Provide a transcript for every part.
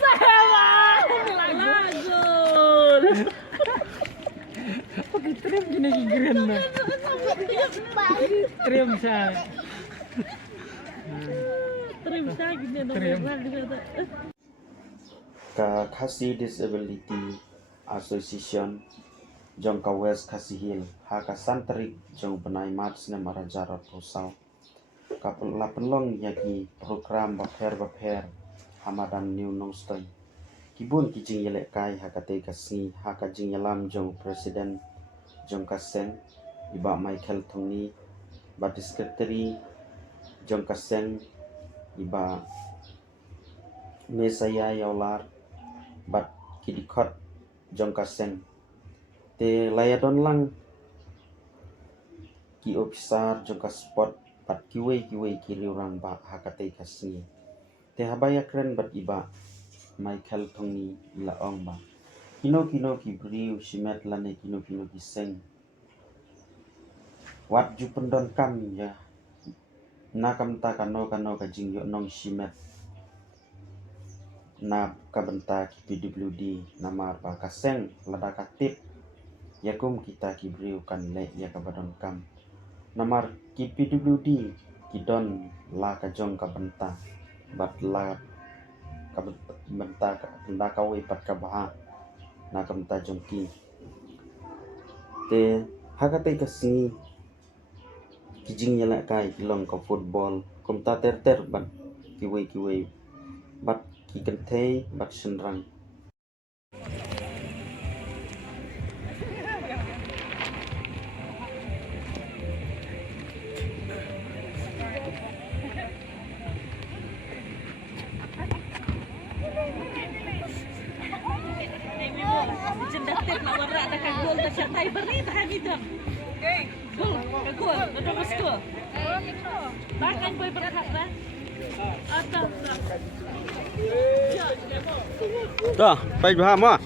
Sama. Lagun. Pakai trim gini gigiran na. Trim sa. Trim sa gini Ka Khasi Disability Association jong ka West Khasi Hill ha ka santrik jong benai mats ne marajara pusau ka lapelong yaki program baper hamadan new nongstoi kibun kijing yelek kai ha ka te kasni ha ka jing yalam jong presiden jong kaseng iba Michael Thongni ba secretary jong kaseng iba Mesaya Yaular bat kidikot jong kaseng te layadon lang ki officer jong ka spot bat kiwe kiri orang ba hakate kasni te habaya kren bat iba Michael Thongni ila ong ba kino ki briu simet lane kino ki seng wat ju pendon kam ya nakam ta kano ka jing yo nong simet na kabenta ki PWD namar ba kaseng lada katip yakum kita ki briu kan le ya kabadon kam namar ki PWD ki don la ka jong kabenta bat la kabenta ka kawe pat ka bah na kabenta jong ki te hakate kasni kijing yala kai kilong ka football komta ter bat kiwe bat ki kentei bat senrang Jendatir nak warak dah kagul dah catai beri tahan hidup. Gul, kagul, dah bos tu. Bahkan boy berhak dah. Atau dah pai bah ma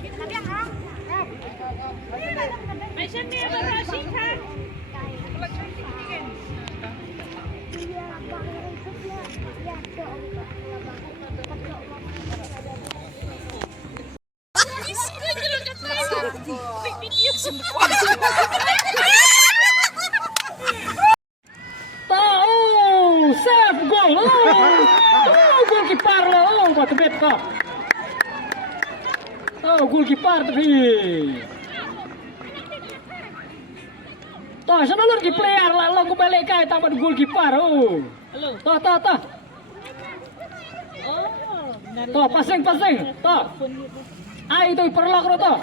macam ni berasing kan? Tahu, save gol. Gol kiper lo, batu bet ka. Oh, gol kiper tapi. Toh, sana lor ki player lah, lo balik kai tamat gol kiper. Oh, toh. Toh, pasing. Toh. Ai itu perlak ro toh.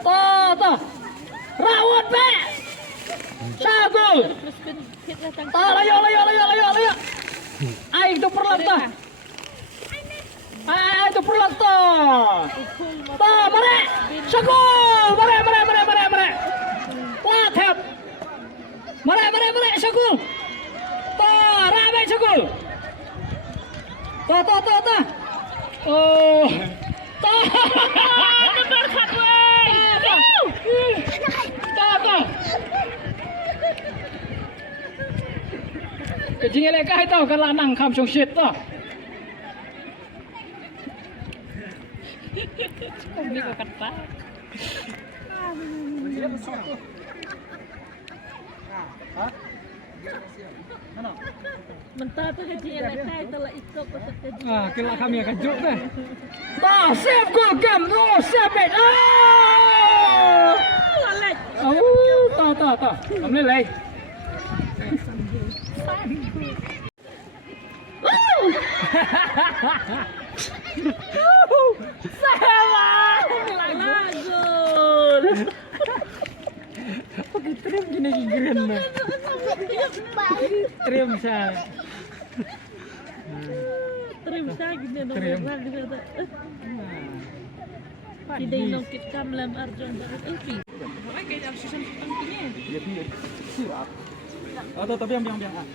Toh. Rawat be. Sagul. Toh, layo. Ai itu perlak toh. Ai itu perlak toh. Toh, mare. Sagul. Mare. Wah, tep. Mare, Sagul. Toh, ramai Sagul. Toh. Oh. Toh. Berkat weh. Toh. Kejing lekah itu kan lanang kam song shit toh. Ini kok kata. Mentah tu kejing lekah itu lah ikut pasal kejing. Kila kami akan juk dah. Bah, save gol gam. Oh, save it. Oh. Lalai. Oh, tahu. Kami lay. Sama. Lagun. Pakai trim gini gigiran na. Trim sa. Trim sa gini no. Trim. Tidak nongkit kam lam arjan darat elfi. Pakai dari susun pentingnya. Ya dia. Siap. Atau tapi yang. Biang.